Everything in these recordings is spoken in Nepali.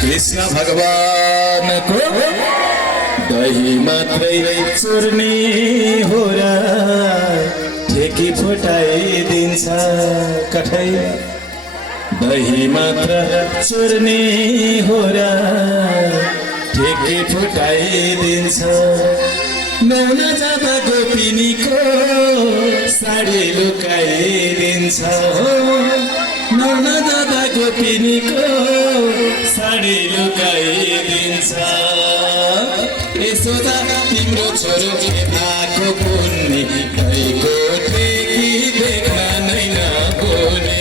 कृष्ण भगवान को दही मात्रै चुर्ने हो र ठेकी फुटाइदिन्छ कठै दही मात्र चुर्ने हो र ठेकी फुटाइदिन्छ नुहाउन जाँदा गोपिनीको साडी लुकाइदिन्छ नुहाउन जाँदा गोपिनीको साडी लुकाइदिन्छ यशोदा तिम्रो छोरो के भएको पुण्य भएको ठेकी देख्न नै नहुने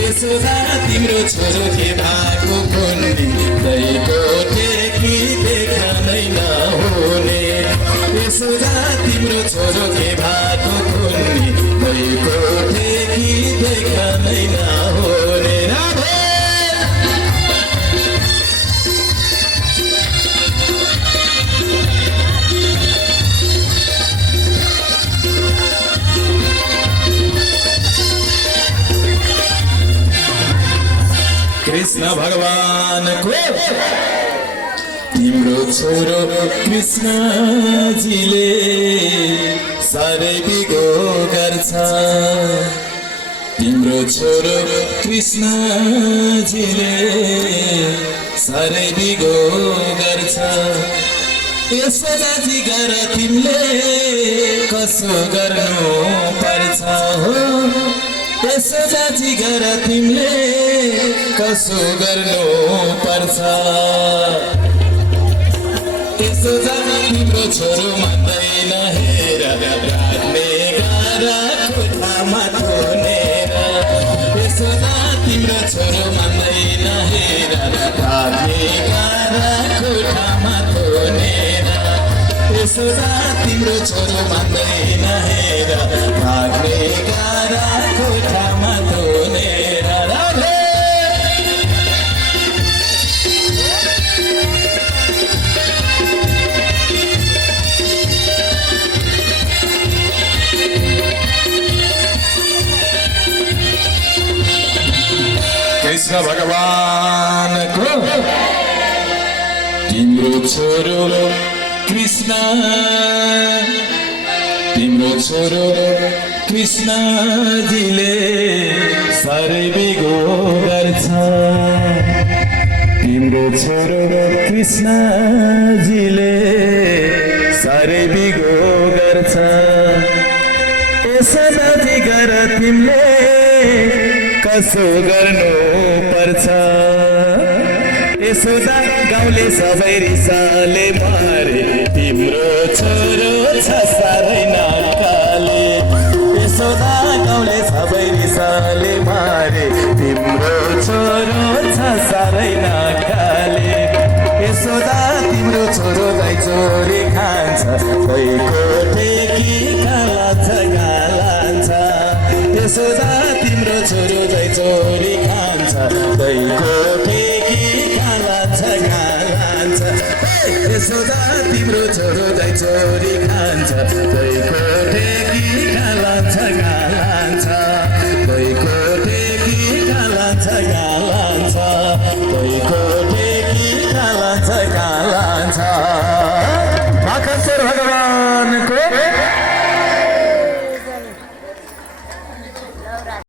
यशोदा तिम्रो छोरो के भएको पुण्य भएको ठेकी देख्न नै नहुने यशोदा तिम्रो छोरो के भएको पुण्य भएको ठेकी देख्न नै नहुने कृष्ण भगवान को तिम्रो छोरो कृष्ण जीले सारै बिगो गर्छ तिम्रो छोरो कृष्ण जीले सारै बिगो गर्छ यशोदाजी गर तिमीले कसो गर्नु पर्छ हो यशोदाजी गर तिमीले कसो गर्नु पर्छ यशोदा तिम्रो छोरो मान्दैन हेर राख्ने गारा कोठामा थुनेर यशोदा तिम्रो छोरो मान्दैन हेर राख्ने गारा कोठामा थुनेर यशोदा तिम्रो छोरो मान्दैन हेर राख्ने गारा कोठामा थुनेर कृष्ण भगवान को तिम्रो छोरो कृष्ण तिम्रो छोरो कृष्ण जीले सारै बिगो गर्छ तिम्रो छोरो कृष्ण जीले सारै बिगो गर्छ यशोदाजी गर तिमीले कसो गर्नु पर्छ यशोदा गाउँले सबै रिसाले मारे तिम्रो छोरो छ सारै नकाले यशोदा गाउँले सबै रिसाले मारे तिम्रो छोरो छ सारै नकाले यशोदा तिम्रो छोरो गाई चोरी खान्छ गइको ठेकी कालान्छ गालान्छ यशोदा तिम्रो छोरो गाई चोरी खान्छ गइको ठेकी कालान्छ गालान्छ यशोदा तिम्रो छोरो गाई चोरी खान्छ गइको ठेकी कालान्छ गालान्छ गइको ठेकी कालान्छ गालान्छ गइको ठेकी कालान्छ गालान्छ माखन